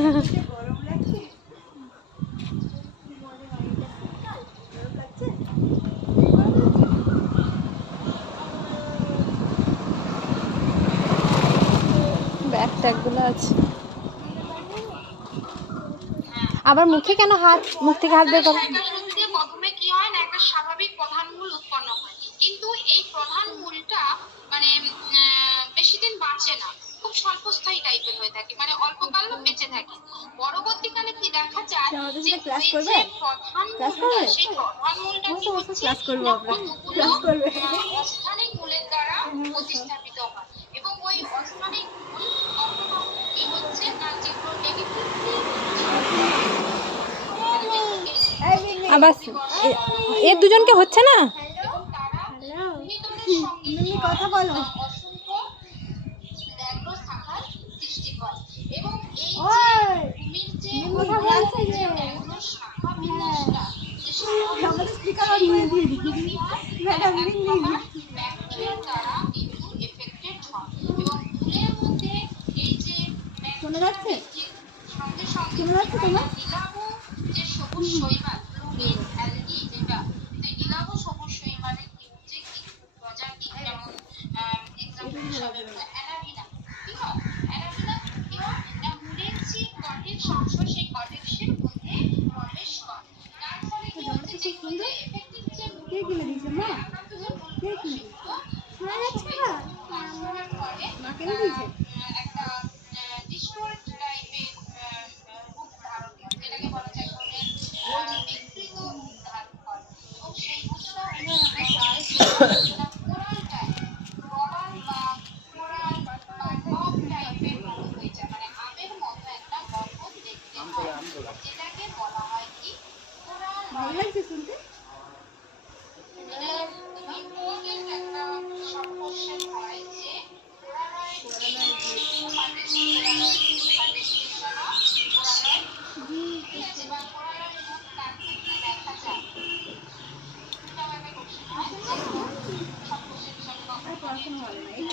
Bag ট্যাগগুলো আছে। আবার মুখে কেন হাত, মুখ থেকে হাত বের করো? প্রথমে কি হয় না, একটা স্বাভাবিক প্রধান মূল উৎপন্ন হয়, কিন্তু এই প্রধান মূলটা মানে বেশি দিন বাঁচে না, খুব স্বল্পস্থায়ী টাইপের হয়ে থাকে, মানে অল্পকাল বেঁচে থাকে। পরবর্তীকালে কি দেখা যায় যে প্রধান মূলটা, সেই প্রধান মূলটা কি হচ্ছে কতগুলো অস্থানিক মূলের দ্বারা প্রতিস্থাপিত হয়, এবং ওই অস্থানিক মূল কখনো কি হচ্ছে না, যেগুলো নেগেটিভলি আবার এর দুজনকে হচ্ছে না। কথা বলো। শোনা যাচ্ছে? শোনা যাচ্ছে তোমার? যে সবুজ শৈবাল, ব্লুমিন অ্যালগি, যেটা ইলাভো সবুজ শৈবালের যে কিছু প্রজাতি, যেমন এক্সাম্পল হিসেবে অ্যানাভিনা, ঠিক আছে? অ্যানাভিনা কি হয় না, মূলের যে কর্টেক্স অংশ, সেই কর্টেক্সের মধ্যে প্রবেশ করে। তার ফলে কি হচ্ছে, যেগুলো এফেক্টিভ যে কে কিনে দিয়েছে মা? কে কিনে দিয়েছে? শোনা যাচ্ছে না? মা কিনে দিয়েছে? একটা ডিস্টোর্ট টাইপের রূপ ধারণ করে, যেটাকে বলা যায় বিকৃত রূপ ধারণ করে, এবং সেই রূপটা কোরাল টাইপ, কোরাল বা কোরাল বা টপ টাইপের মতো হয়ে যায়, মানে আমের মতো একটা গঠন দেখতে হয়, যেটাকে বলা হয় কি কোরাল। ভালো লাগছে শুনতে? ইম্পর্টেন্ট একটা সব কোশ্চেন হয় যে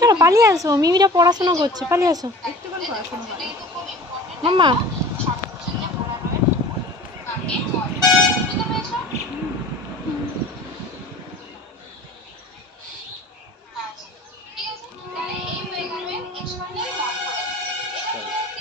চলো পালিয়ে আসো, মিমিরা পড়াশোনা করছে, পালিয়ে আসো মাম্মা।